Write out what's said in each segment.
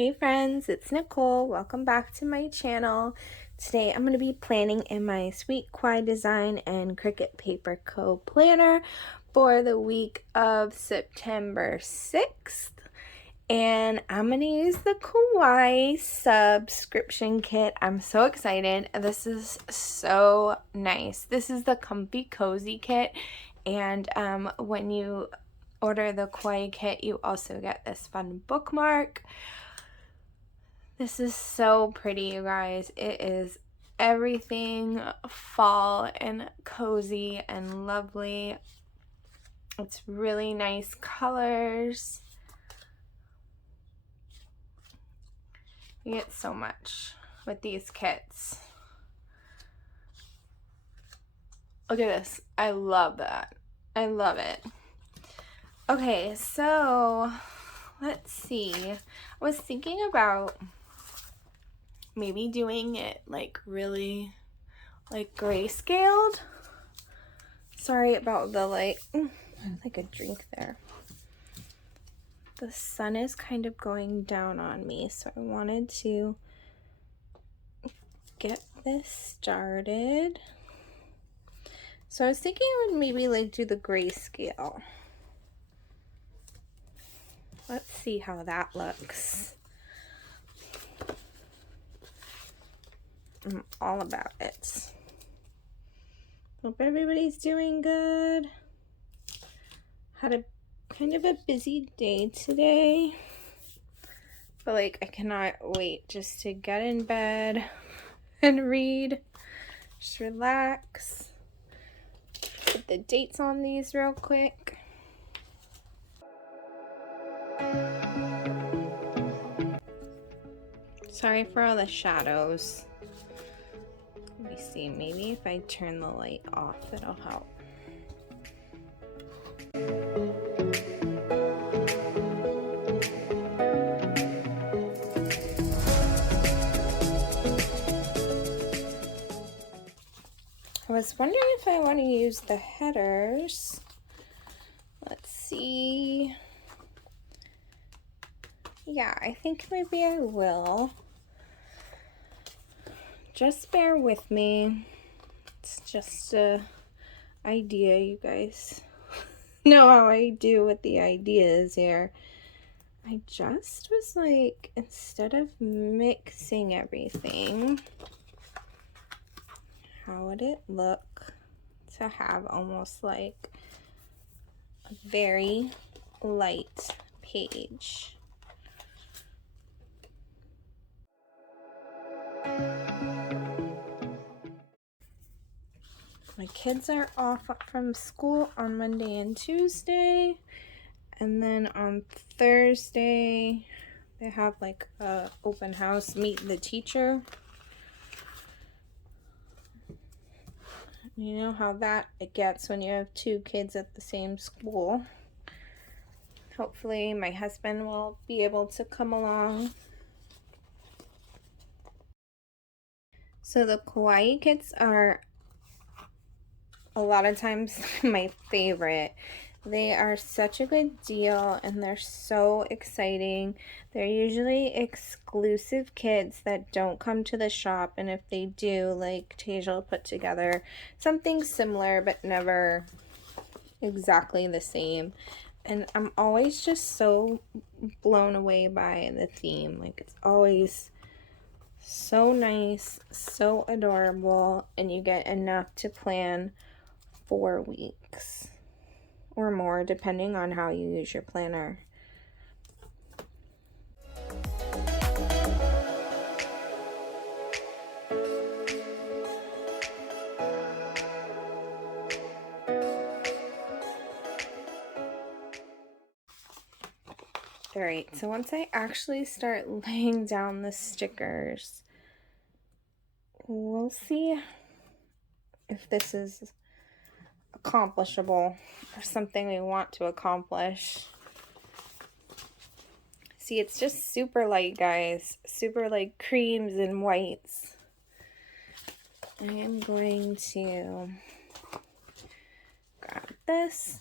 Hey friends, it's Nicole. Welcome back to my channel. Today I'm going to be planning in my LiQWYD design and Cricut Paper Co planner for the week of September 6th. And I'm going to use the Kawaii subscription kit. I'm so excited. This is so nice. This is the Comfy Cozy kit. And when you order the Kawaii kit, you also get this fun bookmark. This is so pretty, you guys. It is everything fall and cozy and lovely. It's really nice colors. You get so much with these kits. Look at this. I love that. I love it. Okay, so let's see. I was thinking about maybe doing it like really like grayscaled. Sorry about the like a drink there. The sun is kind of going down on me, so I wanted to get this started. So I was thinking I would maybe like do the grayscale. Let's see how that looks. I'm all about it. Hope everybody's doing good. Had a kind of a busy day today, but like I cannot wait just to get in bed and read, just relax. Put the dates on these real quick. Sorry for all the shadows. Let me see, maybe if I turn the light off, it'll help. I was wondering if I want to use the headers. Let's see. Yeah, I think maybe I will. Just bear with me. It's just a idea, you guys know how I do with the ideas here. I just was like, instead of mixing everything, how would it look to have almost like a very light page? My kids are off from school on Monday and Tuesday, and then on Thursday they have like a open house, meet the teacher. You know how that it gets when you have two kids at the same school. Hopefully my husband will be able to come along. So the Kawaii kits are a lot of times my favorite. They are such a good deal and they're so exciting. They're usually exclusive kits that don't come to the shop, and if they do, like Tasia will put together something similar but never exactly the same. And I'm always just so blown away by the theme. Like, it's always so nice, so adorable, and you get enough to plan 4 weeks or more depending on how you use your planner. Alright, so once I actually start laying down the stickers, we'll see if this is accomplishable or something we want to accomplish. See, it's just super light, guys. Super light creams and whites. I am going to grab this.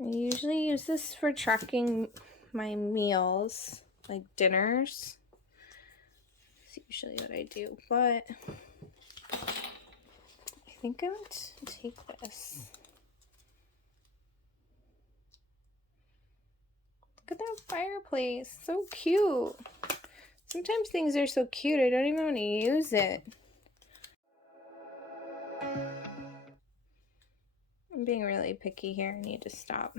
I usually use this for tracking my meals, like dinners. That's usually what I do, but I think I'm going to take this. Look at that fireplace, so cute. Sometimes things are so cute, I don't even want to use it. I'm being really picky here, I need to stop.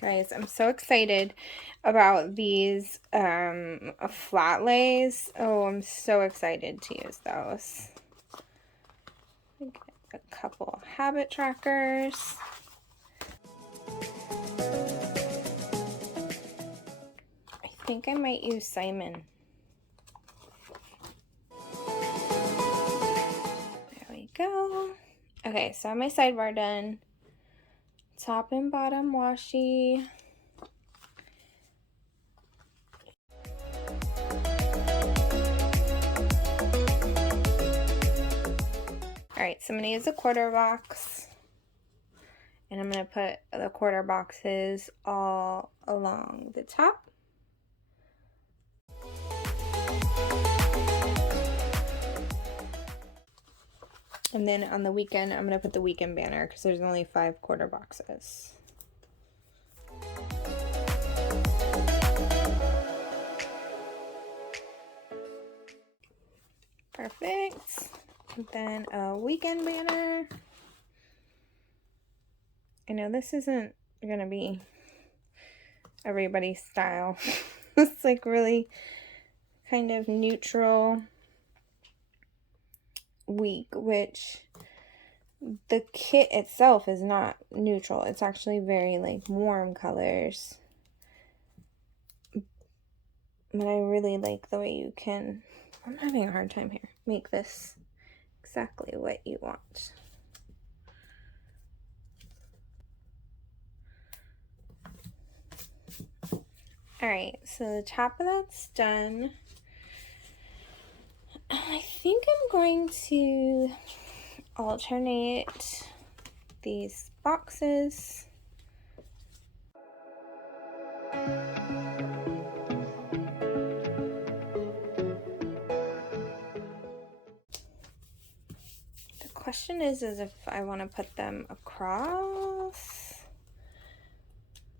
Guys, I'm so excited about these flat lays. Oh, I'm so excited to use those. A couple habit trackers. I think I might use Simon. There we go. Okay, so I have my sidebar done. Top and bottom washi. Alright, so I'm going to use a quarter box. And I'm going to put the quarter boxes all along the top. And then on the weekend, I'm going to put the weekend banner because there's only 5 quarter boxes. Perfect. And then a weekend banner. I know this isn't going to be everybody's style. It's like really kind of neutral week, which the kit itself is not neutral. It's actually very like warm colors. But I really like the way you can, I'm having a hard time here, make this exactly what you want. Alright, so the top of that's done. I think I'm going to alternate these boxes. The question is if I want to put them across.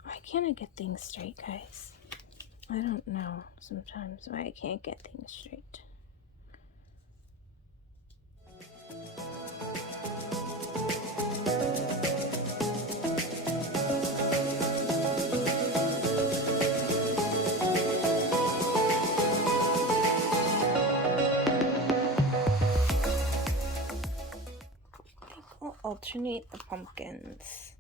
Why can't I get things straight, guys? I don't know sometimes why I can't get things straight. We'll alternate the pumpkins.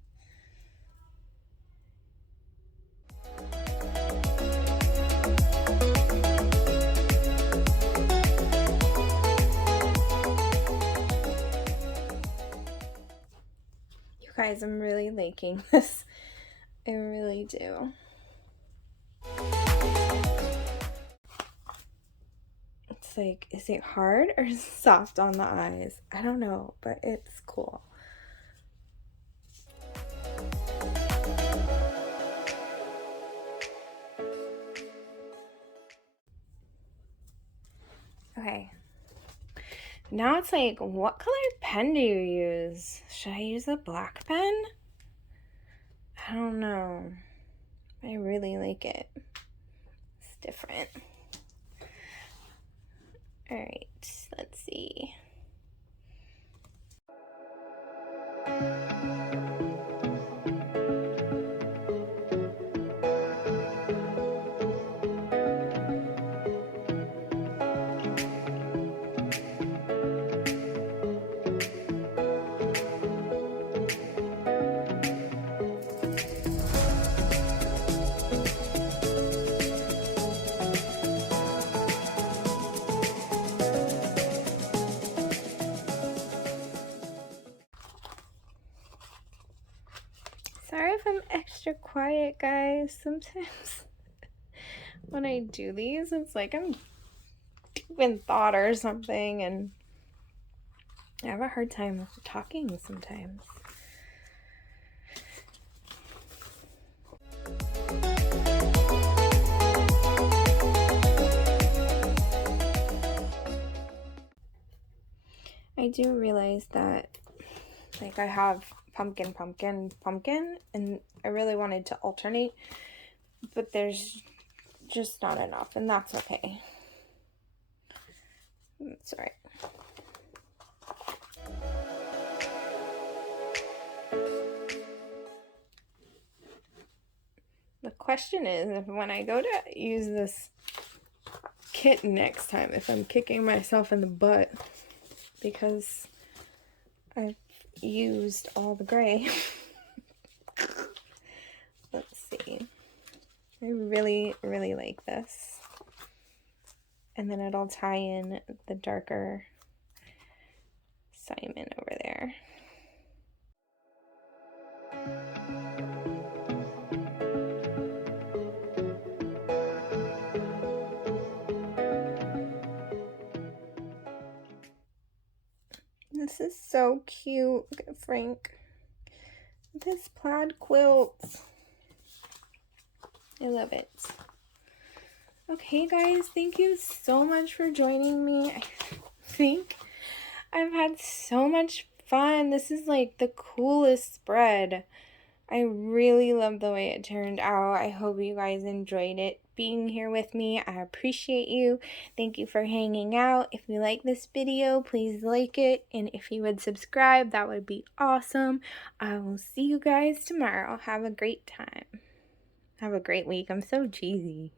You guys, I'm really liking this. I really do. It's like, is it hard or soft on the eyes? I don't know, but it's cool. Okay. Now it's like, what color pen do you use? Should I use a black pen? I don't know. I really like it. It's different. Alright, let's see. Sorry if I'm extra quiet, guys. Sometimes when I do these, it's like I'm deep in thought or something, and I have a hard time talking sometimes. I do realize that, like, I have pumpkin, pumpkin, pumpkin, and I really wanted to alternate, but there's just not enough, and that's okay. That's all right. The question is, if when I go to use this kit next time, if I'm kicking myself in the butt because I've used all the gray. Let's see. I really, really like this. And then it'll tie in the darker Simon over there. This is so cute. Look at Frank. This plaid quilt. I love it. Okay, guys, thank you so much for joining me. I think I've had so much fun. This is like the coolest spread. I really love the way it turned out. I hope you guys enjoyed it being here with me. I appreciate you. Thank you for hanging out. If you like this video, please like it. And if you would subscribe, that would be awesome. I will see you guys tomorrow. Have a great time. Have a great week. I'm so cheesy.